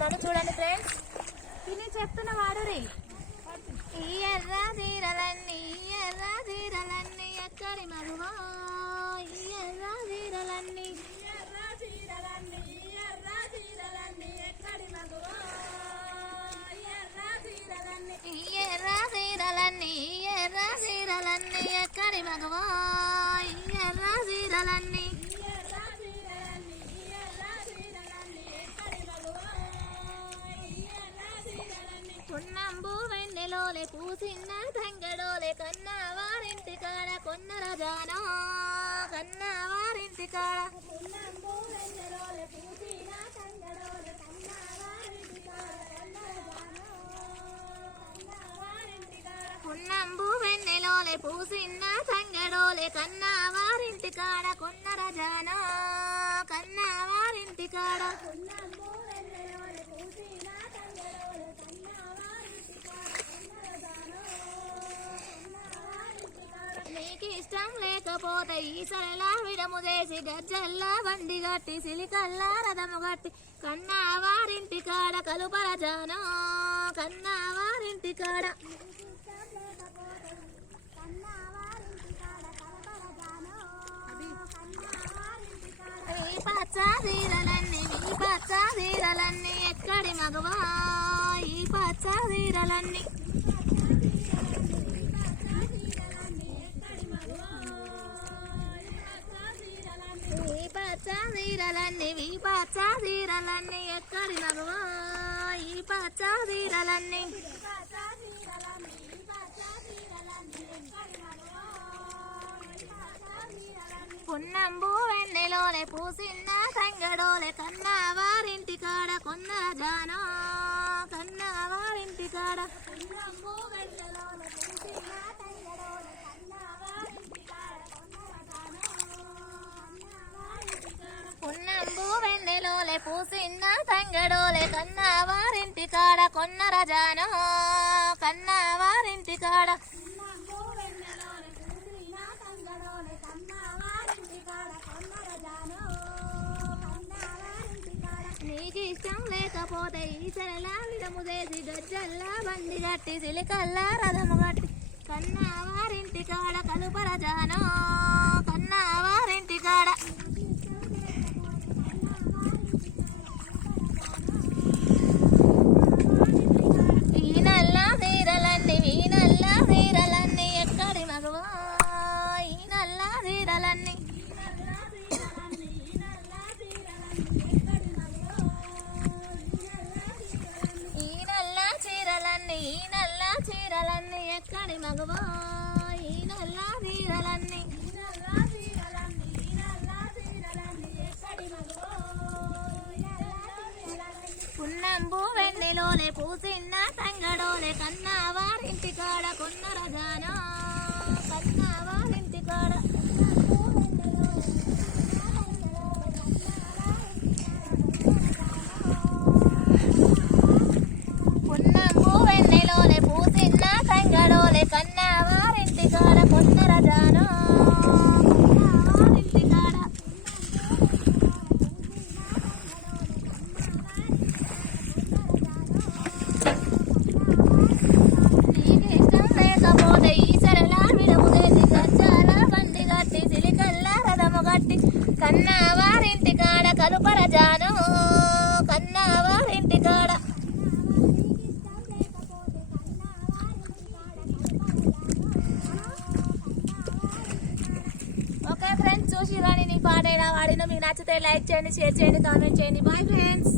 పాడుతున్నాను చూడండి ఫ్రెండ్స్ తిని చెప్తున్న వాడు రే. ఈ ఎర్ర తీరలన్నీ ఈ ఎర్ర తీరలన్నీ ఎక్కడి మగువా ఈ ఎర్ర తీరలన్నీ ఎర్ర తీరలన్నీ ఎర్ర తీరలన్నీ ఎక్కడి మగవా ఈ ఎర్ర తీరలన్నీ వెన్నెలోలే పూసిన తంగడోలే కన్న వారింటి కాడ కొన్న రజానో కన్న వారింటి కాడ. కొన్నంబు వెన్నెలోలే పూసిన తంగడోలే కన్న వారింటి కాడ కొన్న రజానో కన్న వారింటి కాడ. కొన్నంబు పోతే ఈసలెలా ఈ విడము చేసి గజ్జల్లా బండి గట్టి సిలికల్లా రథము గట్టి కన్నా వారింటి కాడ కలుపల జానో కన్నా వారింటి కాడ. ఈ పచ్చ వీరలన్నీ ఈ పచ్చ ఎక్కడి మగవా? ఈ పచ్చ చీరలన్నీ ఈ పచ్చ చీరలన్నీ ఎక్కడి మగవా ఈ పచ్చ చీరలన్నీ. పున్నంబు వెన్నెలోనే పూసిన్న సంగడోలే కన్నా వారింటి కాడ కొన్న జానో కన్నా వారింటి కాడ పున్నంబు వెన్నెలోలే పూసిన్న తంగడోలే కన్నా వారింటి కాడ కొన్న రజానో కన్నా వారింటి కాడ. నీకు ఇష్టం లేకపోతే ఈ సరళ విడము చేసి గజ్జల్లా బండి కట్టి సిలికల్లా రథము కట్టి. కన్నా వారింటి కాడ కలుపరజానో జానో కన్నా వారింటి కాడ ఈ నల్ల తీరలన్నీ ఈ నల్ల తీరలన్నీ ఎక్కడి మగవా ఈ నల్ల తీరలన్నీ. ఈ నల్ల చీరలన్నీ ఈ నల్ల చీరలన్నీ ఎక్కడి మగవో? ఈ నల్ల చీరలన్నీ. పున్నంబు వెన్నెలోనే పూసిన్న సంగడోనే కన్నా వారింటి కాడ కొన్న రజానో కన్నా వారింటి కాడ పున్నంబు వెన్నెలోనే పూసిన తంగడోలే కన్నా వారింటి కాడ కొన్న రజానా కన్నా వారింటి కాడ నీకు ఇష్టం లేకపోతే ఈ సరళ విడము చేసి గజ్జాల బండి గట్టి సిలికల్ల రథము గట్టి కన్నా వారింటి కాడ కలుపర జాను కన్నా వారింటి కాడ చూసి రాని నీ పాట ఎలా వాడినా మీకు నచ్చితే లైక్ చేయండి షేర్ చేయండి కామెంట్ చేయండి. Bye friends